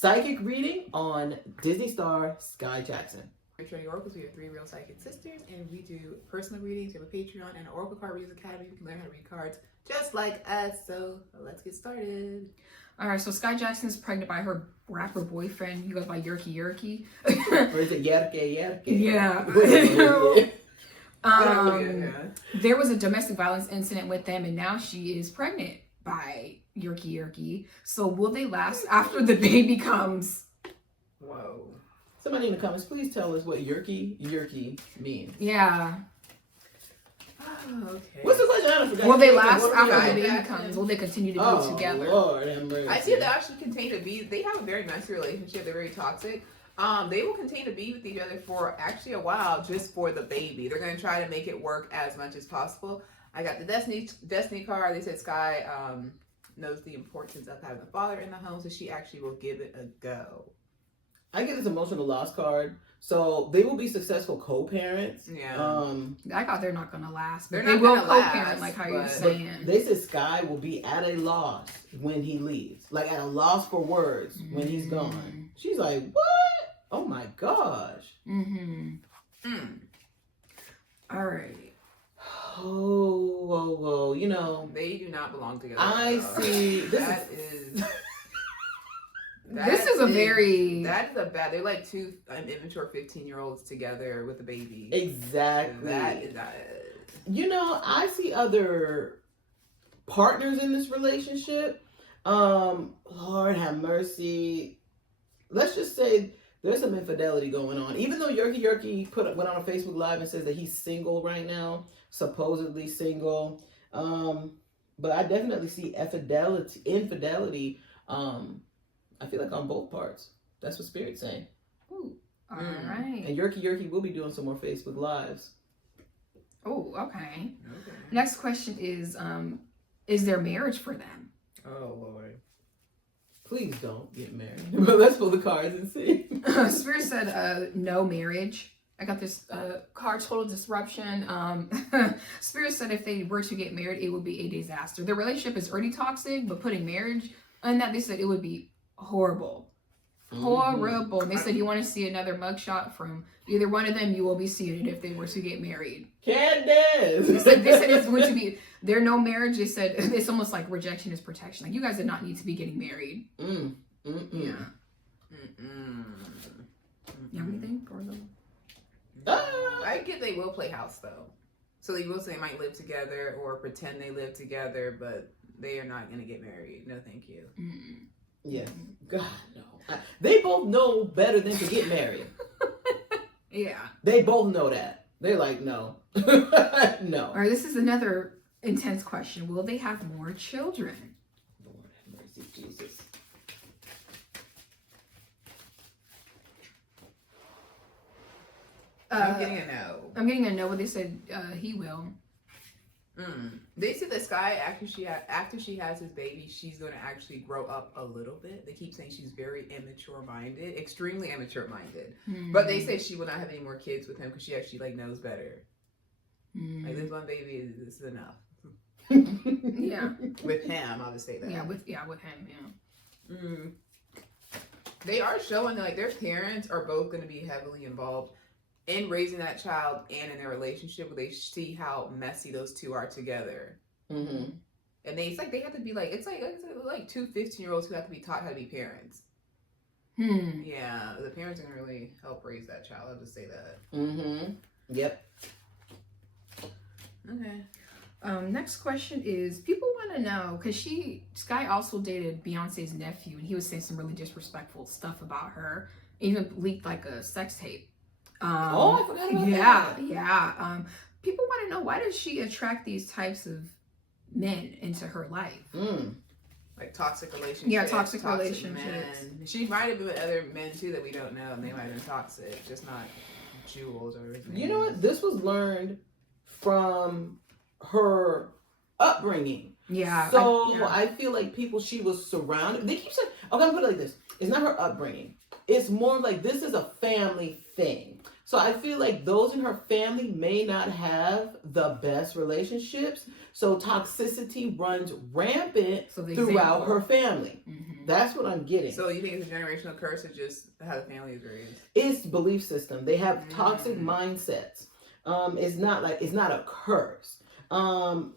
psychic reading on Disney star Skai Jackson. Trinity Oracles, we are 3 real psychic sisters, and we do personal readings. We have a Patreon and an Oracle Card Readers Academy. You can learn how to read cards just like us. So let's get started. All right, so Skai Jackson is pregnant by her rapper boyfriend. He goes by Yurkee. Or is it Yurkee? Yeah. Yeah. There was a domestic violence incident with them, and now she is pregnant by Yurkee. So will they last after the baby comes? Whoa. Somebody in the comments, please tell us what Yurkee means. Yeah. Okay. What's the question? I forgot. Will they last What after are the we baby doing? comes? Will they continue to be Oh, together? Lord have mercy. I see they actually continue to be. They have a very messy relationship. They're very toxic. They will continue to be with each other for actually a while, just for the baby. They're going to try to make it work as much as possible. I got the Destiny card. They said Skai knows the importance of having a father in the home, so she actually will give it a go. I get this emotional loss card. So they will be successful co-parents. Yeah. I thought they're not gonna last. They're But they not will gonna co-parent, last, like how you're but saying. They said Skai will be at a loss when he leaves. Like at a loss for words when he's gone. She's like, what? Oh my gosh. All right. Oh, you know. They do not belong together. I see. That is This is a very... That is a bad... They're like two immature 15-year-olds together with a baby. Exactly. That is... You know, I see other partners in this relationship. Lord have mercy. Let's just say there's some infidelity going on. Even though Yurkee went on a Facebook Live and says that he's single right now, supposedly single. But I definitely see infidelity. I feel like on both parts. That's what Spirit's saying. Ooh, all right. And Yurkee will be doing some more Facebook Lives. Oh, okay. Next question is there marriage for them? Oh, Lord. Please don't get married. But let's pull the cards and see. Spirit said no marriage. I got this card, total disruption. Spirit said if they were to get married, it would be a disaster. Their relationship is already toxic, but putting marriage on that, they said it would be horrible. Horrible. And they said you want to see another mugshot from either one of them, you will be seeing it if they were to get married. Candace! They said it's going to be, there no marriage. They said it's almost like rejection is protection. Like you guys did not need to be getting married. Yeah. You have anything for them? I get they will play house, though. So they will say they might live together or pretend they live together, but they are not going to get married. No, thank you. Yes. God, no. They both know better than to get married. Yeah. They both know that. They're like, no. No. All right, this is another intense question. Will they have more children? Lord have mercy, Jesus. I'm getting a no. I'm getting a no, but they said he will. They said that Skai, after she has his baby, she's going to actually grow up a little bit. They keep saying she's very immature-minded, extremely immature-minded. But they say she will not have any more kids with him because she actually like knows better. Like this one baby is enough. Yeah. With him, I would say that. Yeah, with him. Yeah. They are showing that like their parents are both going to be heavily involved in raising that child and in their relationship, where they see how messy those two are together. And it's like they have to be like, it's like two 15-year-olds who have to be taught how to be parents. Yeah, the parents are going to really help raise that child. I'll just say that. Yep. Okay. Next question is, people want to know, because Skai also dated Beyonce's nephew, and he was saying some really disrespectful stuff about her. Even leaked like a sex tape. I forgot about that. Yeah. People want to know, why does she attract these types of men into her life? Like toxic relationships. Yeah, toxic relationships. Men. She might have been with other men too that we don't know, and they might have been toxic, just not Jules or his name. You know what? This was learned from her upbringing. Yeah. So I feel like people she was surrounded. They keep saying, okay, I'm gonna put it like this. It's not her upbringing. it's more like this is a family thing. So I feel like those in her family may not have the best relationships. So toxicity runs rampant throughout her family. Mm-hmm. That's what I'm getting. So you think it's a generational curse, or just how the family is raised? It's belief system. They have toxic mindsets. It's not a curse.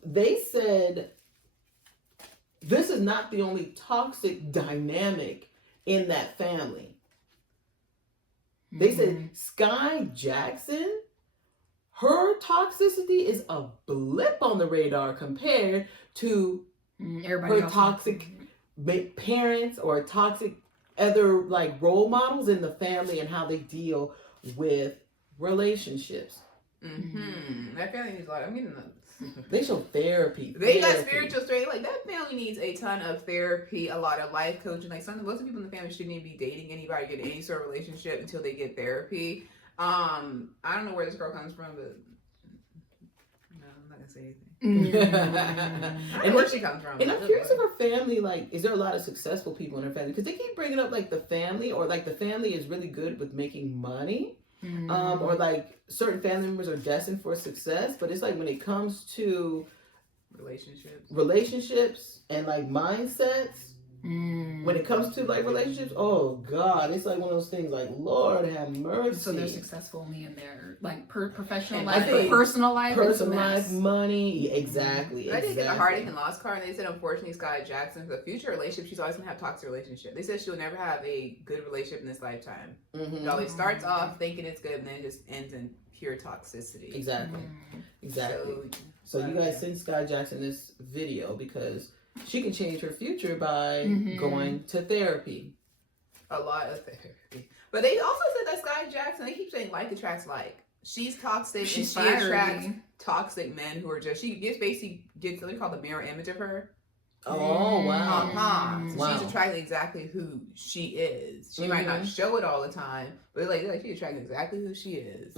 They said this is not the only toxic dynamic in that family. They said Skai Jackson, her toxicity is a blip on the radar compared to everybody her toxic parents or toxic other like role models in the family and how they deal with relationships. That family needs like, they show therapy. They got spiritual strength. Like that family needs a ton of therapy, a lot of life coaching. Like most of the people in the family shouldn't even be dating anybody, get any sort of relationship until they get therapy. I don't know where this girl comes from, but no, I'm not gonna say anything. I know where she comes from. And I'm curious if her family, like, is there a lot of successful people in her family? Because they keep bringing up like the family, or like the family is really good with making money. Or like certain family members are destined for success, but it's like when it comes to relationships and like mindsets, when it comes to like relationships, oh God, it's like one of those things like, Lord have mercy. So they're successful only in their like professional And life, but personal life, money, exactly. I did get the heartache and loss card, and they said unfortunately Skai Jackson, for the future relationship, she's always gonna have toxic relationship. They said she'll never have a good relationship in this lifetime. It always starts off thinking it's good, and then it just ends in pure toxicity. Exactly. So you guys send Skai Jackson this video because she can change her future by going to therapy. A lot of therapy. But they also said that Skai Jackson, they keep saying like attracts like. She's toxic and she attracts toxic men who are just, basically gets what they call the mirror image of her. Oh, wow. So she's attracting exactly who she is. She might not show it all the time, but like she's attracting exactly who she is.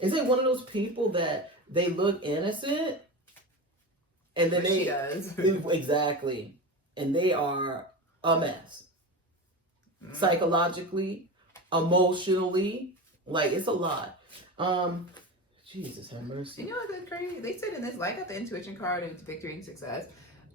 Is it one of those people that they look innocent and then she does. Exactly. And they are a mess. Psychologically, emotionally, like it's a lot. Jesus have mercy. You know what's crazy? They said in this, like at the intuition card and victory and success,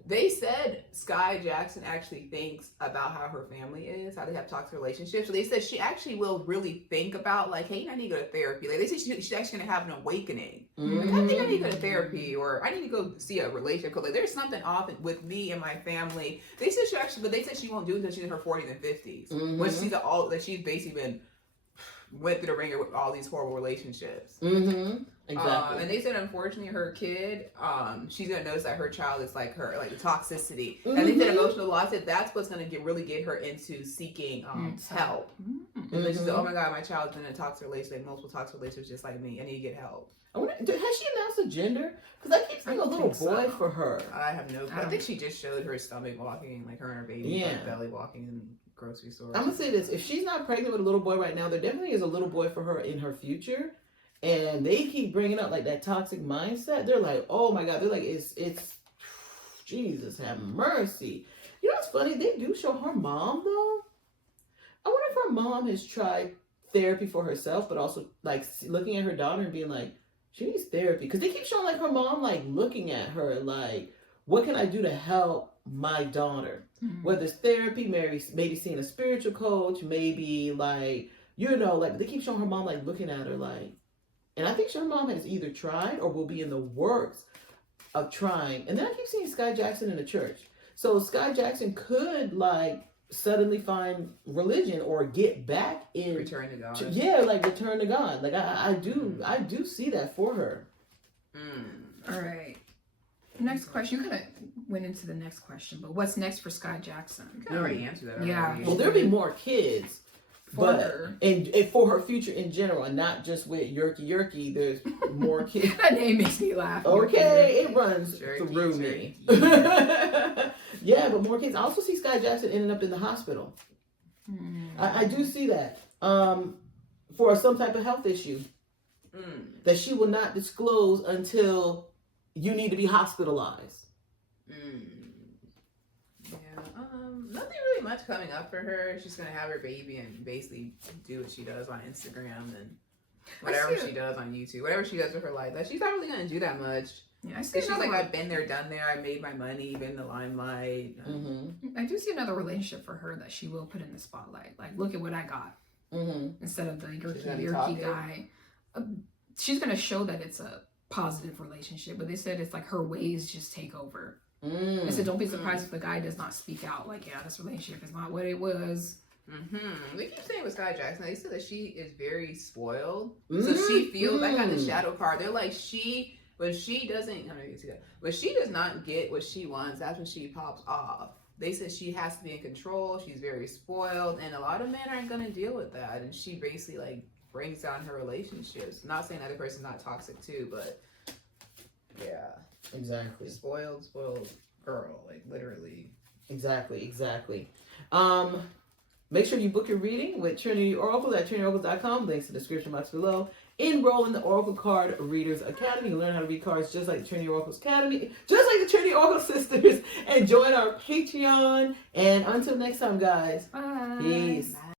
they said Skai Jackson actually thinks about how her family is, how they have toxic relationships. So they said she actually will really think about like, hey, I need to go to therapy. Like they said she's actually gonna have an awakening. Like I think I need to go to therapy, or I need to go see a relationship coach. Like there's something off with me and my family. They said but they said she won't do it until she's in her 40s and 50s. When she's that she's basically been went through the ringer with all these horrible relationships. Exactly. And they said unfortunately her kid, she's gonna notice that her child is like her, like the toxicity. And they said emotional loss, that's what's gonna really get her into seeking help. And then she said, oh my God, my child's in a toxic relationship, multiple toxic relationships just like me. I need to get help. I wonder, has she announced a gender? Because I keep seeing a little boy for her. I have no clue. I think she just showed her stomach walking, like her and her baby like belly walking in grocery store. I'm gonna say this: if she's not pregnant with a little boy right now, there definitely is a little boy for her in her future. And they keep bringing up like that toxic mindset. They're like, oh my God, they're like, it's Jesus have mercy. You know what's funny? They do show her mom though. I wonder if her mom has tried therapy for herself, but also like looking at her daughter and being like, she needs therapy. Because they keep showing like her mom like looking at her like, what can I do to help my daughter? Whether it's therapy, maybe seeing a spiritual coach, maybe like, you know, like they keep showing her mom like looking at her like, and I think her mom has either tried or will be in the works of trying. And then I keep seeing Skai Jackson in the church. So Skai Jackson could like suddenly find religion or get back in return to God. Like return to God. Like I do see that for her. All right. Next question. You kind of went into the next question, but what's next for Skai Jackson? You kind of already answered that. Yeah. Already. Well, there'll be more kids. For her. And for her future in general, and not just with Yurkee, there's more kids. That name makes me laugh. Okay, it runs through me. Yeah, but more kids. I also see Skai Jackson ending up in the hospital. I do see that. For some type of health issue that she will not disclose until you need to be hospitalized. Nothing really much coming up for her. She's gonna have her baby and basically do what she does on Instagram and whatever she does on YouTube, whatever she does with her life. Like, she's not really gonna do that much. Yeah, I see. She's like, I've been there, done there. I made my money, been in the limelight. I do see another relationship for her that she will put in the spotlight. Like, look at what I got. Instead of the Yurkee guy. She's gonna show that it's a positive relationship, but they said it's like her ways just take over. They said don't be surprised if the guy does not speak out. Like, yeah, this relationship is not what it was. They keep saying with Skai Jackson, they said that she is very spoiled, so she feels. I got the shadow card. They're like, when she doesn't, I don't know if you can see that, when she does not get what she wants, that's when she pops off. They said she has to be in control. She's very spoiled, and a lot of men aren't gonna deal with that. And she basically like brings down her relationships. Not saying the other person's not toxic too, but yeah, Exactly. Spoiled girl, like literally. Exactly. Make sure you book your reading with Trinity Oracles at TrinityOracles.com. Links in the description box below. Enroll in the Oracle Card Readers Academy. Learn how to read cards just like the Trinity Oracles Academy, just like the Trinity Oracle Sisters, and join our Patreon. And until next time, guys. Bye. Peace. Bye.